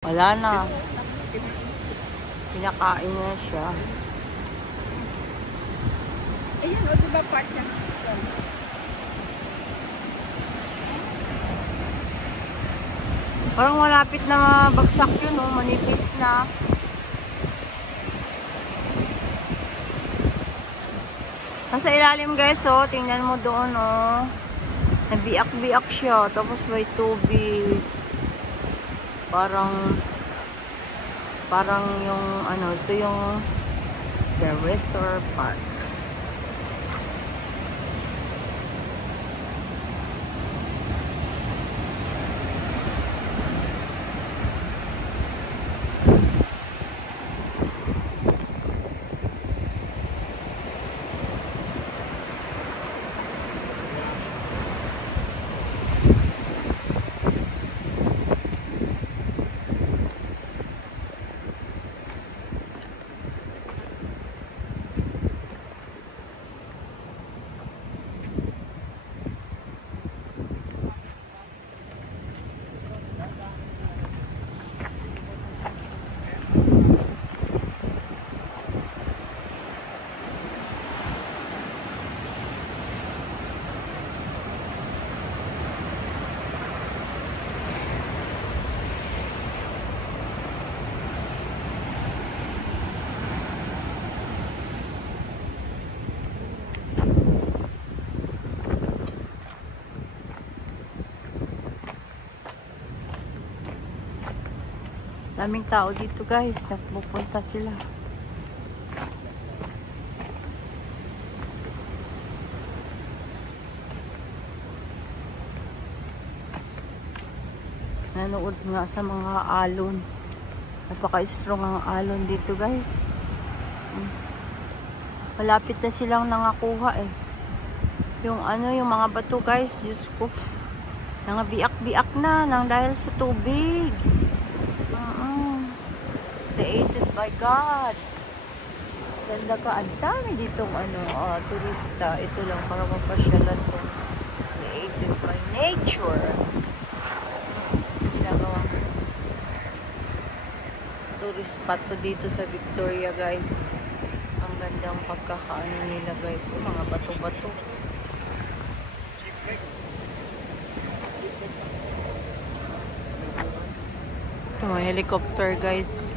Wala na. Pinakain na siya. Ayun, o diba part na? Parang malapit na bagsak yun, oh. Manipis na. Nasa ilalim, guys, oh. Tingnan mo doon, oh. Nabiak-biak siya. Tapos may tubig. Parang yung, ano, ito yung the resort park. Daming tao dito, guys. Nagpupunta sila. Nanood nga sa mga alon. Napaka-strong ang alon dito, guys. Malapit na silang nangakuha, eh. Yung ano, yung mga bato, guys. Diyos ko. Nangabiak-biak na nang dahil sa tubig. Created by God. Ganda ka. Ang dami ditong ano, turista. Ito lang para mapasyalan to. Created by nature. Ginagawa tourist spot to dito sa Victoria, guys. Ang gandang pagkakaano nila, guys. So, mga bato-bato. Ito, may helicopter, guys.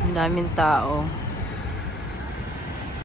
Ang daming tao.